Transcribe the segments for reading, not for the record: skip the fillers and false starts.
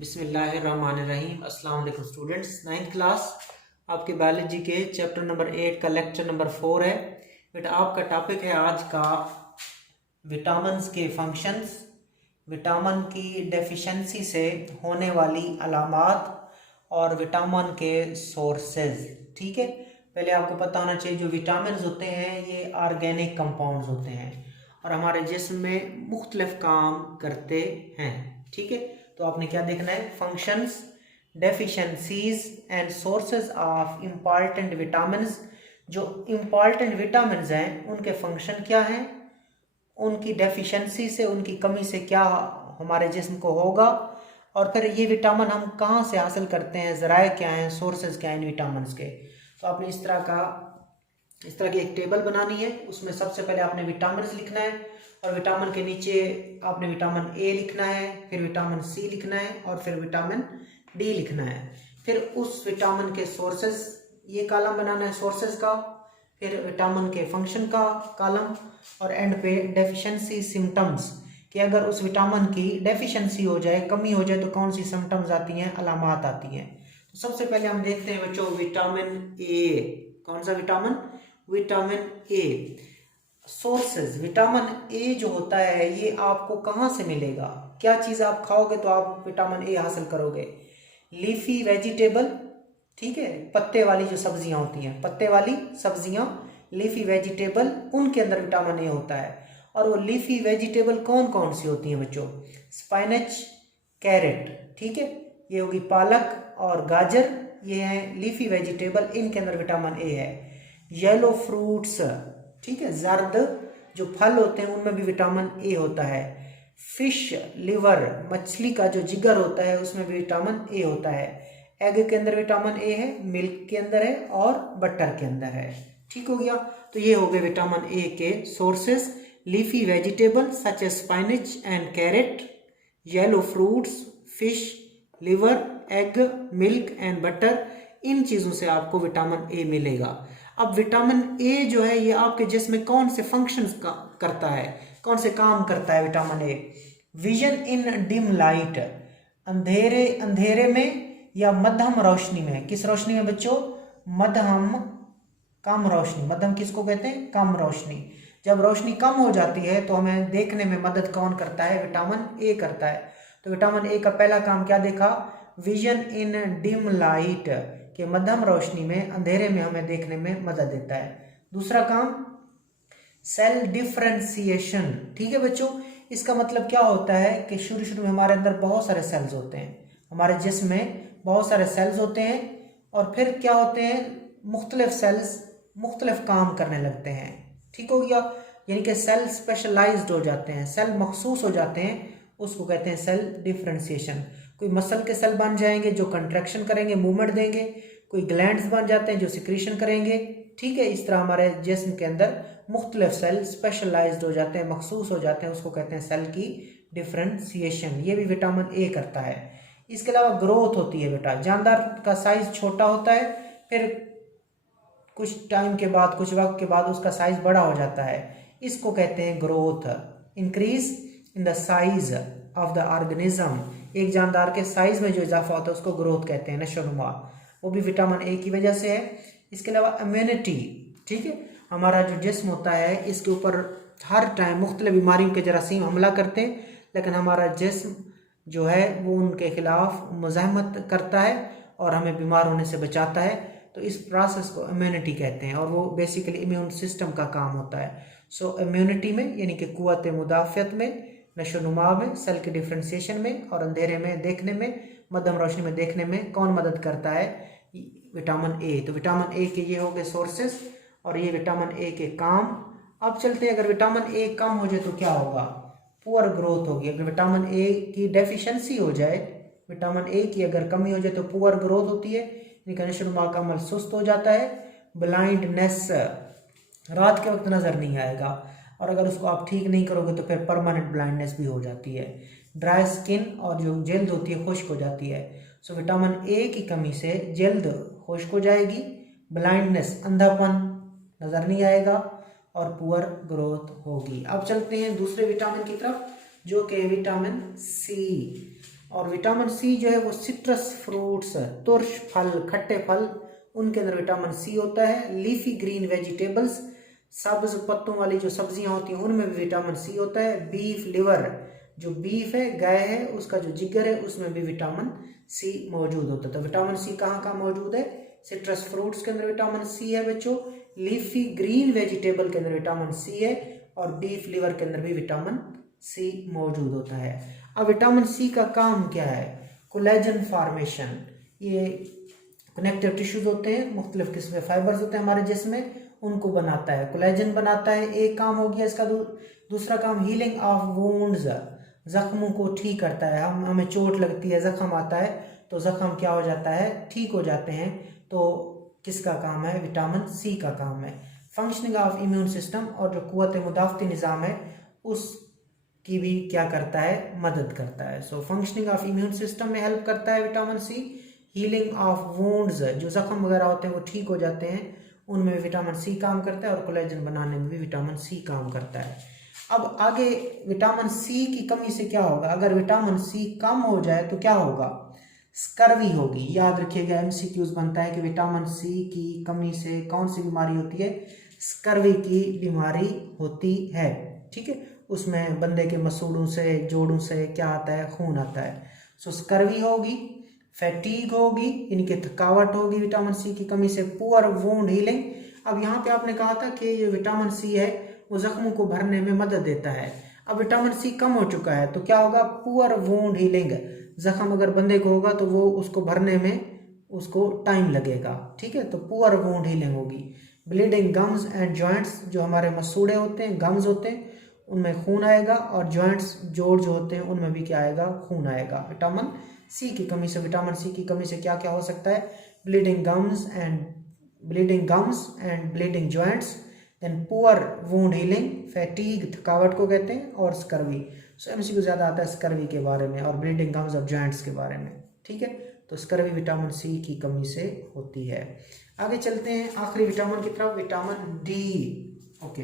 बिस्मिल्लाहिर्रहमानिर्रहीम। अस्सलाम वालेकुम स्टूडेंट्स। 9th क्लास आपके बायोलॉजी के चैप्टर नंबर 8 का लेक्चर नंबर 4 है। बेटा आपका टॉपिक है आज का विटामिन्स के फंक्शंस, विटामिन की डेफिशिएंसी से होने वाली अलामात और विटामिन के सोर्सेज। ठीक है, पहले आपको पता होना चाहिए जो विटामिन्स होते हैं ये ऑर्गेनिक कंपाउंड्स होते हैं और हमारे जिस्म में मुख्तलिफ काम करते हैं। ठीक है, तो आपने क्या देखना है, functions, deficiencies and sources of important vitamins. जो इम्पॉर्टेंट विटामिन्स हैं उनके फंक्शन क्या हैं, उनकी डेफिशिएंसी से, उनकी कमी से क्या हमारे जिस्म को होगा, और फिर ये विटामिन हम कहाँ से हासिल करते हैं, ज़राए क्या हैं, सोर्सेज क्या हैं इन विटामिन्स के। तो आपने इस तरह की एक टेबल बनानी है। उसमें सबसे पहले आपने विटामिन्स लिखना है और विटामिन के नीचे आपने विटामिन ए लिखना है, फिर विटामिन सी लिखना है और फिर विटामिन डी लिखना है। फिर उस विटामिन के सोर्सेज, ये कॉलम बनाना है सोर्सेज का, फिर विटामिन के फंक्शन का कॉलम, और एंड पे डेफिशिएंसी सिम्टम्स कि अगर उस विटामिन की डेफिशिएंसी हो जाए, कमी हो जाए, तो कौन सी सिम्टम्स आती हैं, अलामात आती हैं। तो सबसे पहले हम देखते हैं बच्चों विटामिन ए। कौन सा vitamin? Vitamin A. Sources, vitamin A जो होता है ये आपको कहाँ से मिलेगा, क्या चीज़ आप खाओगे तो आप विटामिन ए हासिल करोगे? लीफी वेजिटेबल, ठीक है, पत्ते वाली जो सब्जियां होती हैं, पत्ते वाली सब्जियां, लीफी वेजिटेबल, उनके अंदर विटामिन ए होता है। और वो लीफी वेजिटेबल कौन कौन सी होती हैं बच्चों? स्पाइनच, कैरेट, ठीक है, ये होगी पालक और गाजर, ये हैं लीफी वेजिटेबल, इनके अंदर विटामिन ए है। येलो फ्रूट्स, ठीक है, जर्द जो फल होते हैं उनमें भी विटामिन ए होता है। फिश लिवर, मछली का जो जिगर होता है उसमें भी विटामिन ए होता है। एग के अंदर विटामिन ए है, मिल्क के अंदर है और बटर के अंदर है। ठीक हो गया, तो ये हो गए विटामिन ए के sources. Leafy vegetable such as spinach and carrot, yellow fruits, fish liver, egg, milk and butter, इन चीज़ों से आपको विटामिन ए मिलेगा। अब विटामिन ए जो है ये आपके जिस्म में कौन से फंक्शंस करता है, कौन से काम करता है vitamin A? Vision in dim light, अंधेरे में या मध्यम रोशनी में। किस रोशनी में बच्चों? मध्यम, कम रोशनी। मध्यम किसको कहते हैं? कम रोशनी। जब रोशनी कम हो जाती है तो हमें देखने में मदद कौन करता है? विटामिन ए करता है। तो विटामिन ए का पहला काम क्या देखा? विजन इन डिम लाइट, के मध्यम रोशनी में, अंधेरे में हमें देखने में मदद देता है। दूसरा काम सेल डिफरेंशिएशन। ठीक है बच्चों, इसका मतलब क्या होता है कि शुरू में हमारे अंदर बहुत सारे सेल्स होते हैं, हमारे जिस्म में बहुत सारे सेल्स होते हैं, और फिर क्या होते हैं, मुख्तलिफ सेल्स मुख्तलिफ काम करने लगते हैं। ठीक हो गया, यानी कि सेल स्पेशलाइज्ड हो जाते हैं, सेल मखसूस हो जाते हैं, उसको कहते हैं सेल डिफरेंशिएशन। कोई मसल के सेल बन जाएंगे जो कंट्रैक्शन करेंगे, मूवमेंट देंगे, कोई ग्लैंड्स बन जाते हैं जो सिक्रीशन करेंगे। ठीक है, इस तरह हमारे जिस्म के अंदर मुख्तलिफ सेल स्पेशलाइज्ड हो जाते हैं, मखसूस हो जाते हैं, उसको कहते हैं सेल की डिफरेंशिएशन। ये भी विटामिन ए करता है। इसके अलावा ग्रोथ होती है बेटा, जानदार का साइज छोटा होता है, फिर कुछ टाइम के बाद, कुछ वक्त के बाद उसका साइज बड़ा हो जाता है, इसको कहते हैं growth. Increase in the size of the organism, एक जानदार के साइज में जो इजाफा होता है उसको ग्रोथ कहते हैं, नशोनुमा, वो भी विटामिन ए की वजह से है। इसके अलावा इम्यूनिटी, ठीक है, हमारा जो जिस्म होता है इसके ऊपर हर टाइम मुख्तलिफ बीमारियों के जरासीम हमला करते हैं, लेकिन हमारा जिस्म जो है वो उनके खिलाफ मुज़ाहमत करता है और हमें बीमार होने से बचाता है। तो इस प्रोसेस को इम्यूनिटी कहते हैं और वो बेसिकली इम्यून सिस्टम का काम होता है। सो इम्यूनिटी में यानी कि कुव्वत मुदाफ़ियत में, नशोनुमा में, सेल के डिफ्रेंसिएशन में, और अंधेरे में देखने में, मध्यम रोशनी में देखने में कौन मदद करता है? Vitamin A. तो विटामिन ए के ये हो गए सोर्सेस और ये विटामिन ए के काम। अब चलते हैं, अगर विटामिन ए कम हो जाए तो क्या होगा? पुअर ग्रोथ होगी। अगर विटामिन ए की डेफिशिएंसी हो जाए, विटामिन ए की अगर कमी हो जाए तो पुअर ग्रोथ होती है, नशोनुमा का अमल सुस्त हो जाता है। ब्लाइंडनेस, रात के वक्त नज़र नहीं आएगा, और अगर उसको आप ठीक नहीं करोगे तो फिर परमानेंट ब्लाइंडनेस भी हो जाती है। ड्राई स्किन, और जो जल्द होती है खुश्क हो जाती है। सो विटामिन ए की कमी से जल्द खुश्क हो जाएगी, ब्लाइंडनेस, अंधापन, नज़र नहीं आएगा, और पुअर ग्रोथ होगी। अब चलते हैं दूसरे विटामिन की तरफ जो कि विटामिन सी। और विटामिन सी जो है वो सिट्रस फ्रूट्स, तुर्श फल, खट्टे फल, उनके अंदर विटामिन सी होता है। लीफी ग्रीन वेजिटेबल्स, सब्ज पत्तों वाली जो सब्जियां होती हैं उनमें भी विटामिन सी होता है। बीफ लिवर, जो बीफ है गाय है उसका जो जिगर है उसमें भी विटामिन सी मौजूद होता है। तो विटामिन सी कहाँ कहाँ मौजूद है? सिट्रस फ्रूट्स के अंदर विटामिन सी है बच्चों, लीफी ग्रीन वेजिटेबल के अंदर विटामिन सी है, और बीफ लिवर के अंदर भी विटामिन सी मौजूद होता है। अब विटामिन सी का काम क्या है? कोलेजन फॉर्मेशन, ये कनेक्टिव टिश्यूज होते हैं, मुख्तलिफ किस्म के फाइबर्स होते हैं हमारे जिस्म में, उनको बनाता है, कोलेजन बनाता है, एक काम हो गया इसका। दूसरा काम हीलिंग ऑफ वुंड्स, जख्मों को ठीक करता है। हमें चोट लगती है, जख्म आता है तो जख्म क्या हो जाता है? ठीक हो जाते हैं। तो किसका काम है? विटामिन सी का काम है। फंक्शनिंग ऑफ इम्यून सिस्टम, और जो कुव्वत मुदाफ़ती निज़ाम है उसकी भी क्या करता है? मदद करता है। So functioning of immune system में हेल्प करता है vitamin C. Healing of wounds, जो जख्म वगैरह होते हैं वो ठीक हो जाते हैं, उनमें भी विटामिन सी काम करता है, और कोलेजन बनाने में भी विटामिन सी काम करता है। अब आगे विटामिन सी की कमी से क्या होगा? अगर विटामिन सी कम हो जाए तो क्या होगा? स्कर्वी होगी। याद रखिएगा, एमसीक्यूज बनता है कि विटामिन सी की कमी से कौन सी बीमारी होती है? स्कर्वी की बीमारी होती है। ठीक है, उसमें बंदे के मसूड़ों से, जोड़ों से क्या आता है? खून आता है। सो स्कर्वी होगी, फैटीग होगी, इनकी थकावट होगी विटामिन सी की कमी से, पुअर वुंड हीलिंग। अब यहाँ पे आपने कहा था कि ये विटामिन सी है वो जख्मों को भरने में मदद देता है। अब विटामिन सी कम हो चुका है तो क्या होगा? पुअर वुंड हीलिंग, जख्म अगर बंदे को होगा तो वो उसको भरने में उसको टाइम लगेगा। ठीक है, तो पुअर वुंड हीलिंग होगी। ब्लीडिंग गम्स एंड जॉइंट्स, जो हमारे मसूड़े होते हैं, गम्स होते हैं, उनमें खून आएगा, और जॉइंट्स, जोड़ जो होते हैं उनमें भी क्या आएगा? खून आएगा। विटामिन सी की कमी से, विटामिन सी की कमी से क्या क्या हो सकता है? Bleeding gums and bleeding joints, then poor wound healing, fatigue थकावट को कहते हैं, और स्कर्वी। सो एमसीक्यू ज़्यादा आता है स्कर्वी के बारे में और ब्लीडिंग गम्स ऑफ जॉइंट्स के बारे में। ठीक है, तो स्कर्वी विटामिन सी की कमी से होती है। आगे चलते हैं आखिरी विटामिन की तरफ, vitamin D. Okay,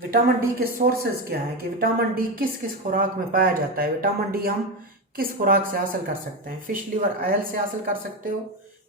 vitamin D के सोर्सेज क्या हैं? कि विटामिन डी किस किस खुराक में पाया जाता है? विटामिन डी हम किस खुराक से हासिल कर सकते हैं? फिश लिवर ऑयल से हासिल कर सकते हो,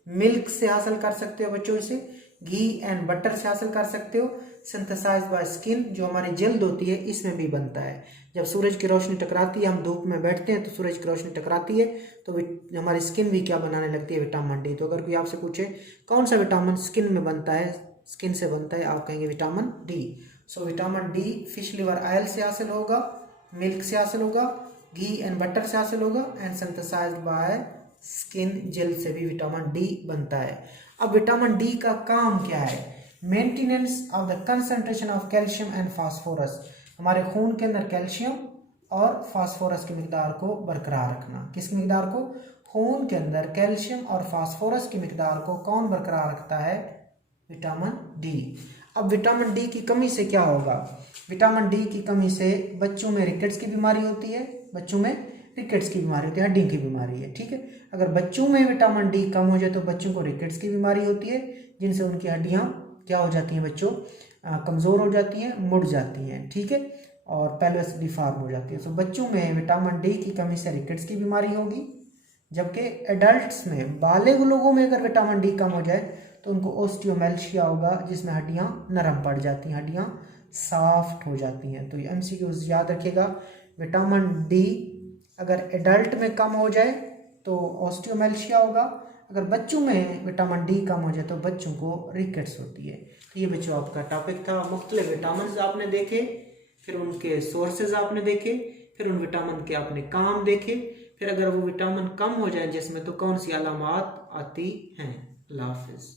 मिल्क से हासिल कर सकते हो बच्चों, इसे घी एंड बटर से हासिल कर सकते हो, सिंथेसाइज्ड बाय स्किन, जो हमारी जल्द होती है इसमें भी बनता है। जब सूरज की रोशनी टकराती है, हम धूप में बैठते हैं तो सूरज की रोशनी टकराती है तो हमारी स्किन भी क्या बनाने लगती है? Vitamin D. तो अगर कोई आपसे पूछे कौन सा विटामिन स्किन में बनता है, स्किन से बनता है, आप कहेंगे vitamin D. So vitamin D fish liver oil से हासिल होगा, मिल्क से हासिल होगा, घी एंड बटर से हासिल होगा, and synthesized by skin gel से भी विटामिन डी बनता है। अब विटामिन डी का काम क्या है? Maintenance of the concentration of calcium and phosphorus, हमारे खून के अंदर कैल्शियम और फास्फोरस की मिकदार को बरकरार रखना। किस मिकदार को? खून के अंदर कैल्शियम और फास्फोरस की मिकदार को कौन बरकरार रखता है? Vitamin D. अब विटामिन डी की कमी से क्या होगा? विटामिन डी की कमी से बच्चों में रिकेट्स की बीमारी होती है, बच्चों में रिकेट्स की बीमारी होती है, हड्डी की बीमारी है। ठीक है, अगर बच्चों में विटामिन डी कम हो जाए तो बच्चों को रिकेट्स की बीमारी होती है, जिनसे उनकी हड्डियां क्या हो जाती हैं बच्चों? कमज़ोर हो जाती हैं, मुड़ जाती हैं। ठीक है, और पेल्विस डिफॉर्म हो जाती है। तो बच्चों में विटामिन डी की कमी से रिकेट्स की बीमारी होगी, जबकि एडल्ट्स में, बालिग लोगों में अगर विटामिन डी कम हो जाए तो उनको ओस्टियोमेल्शिया होगा, जिसमें हड्डियां नरम पड़ जाती हैं, हड्डियां सॉफ्ट हो जाती हैं। तो ये एमसीक्यूज याद रखिएगा, विटामिन डी अगर एडल्ट में कम हो जाए तो ऑस्टियोमेल्शिया होगा, अगर बच्चों में विटामिन डी कम हो जाए तो बच्चों को रिकेट्स होती है। तो ये बच्चों आपका टॉपिक था। मुख्तलिफ विटामिन आपने देखे, फिर उनके सोर्सेज आपने देखे, फिर उन विटामिन के आपने काम देखे, फिर अगर वो विटामिन कम हो जाए जिसमें तो कौन सी अलामात आती हैं। अल्लाह हाफिज़।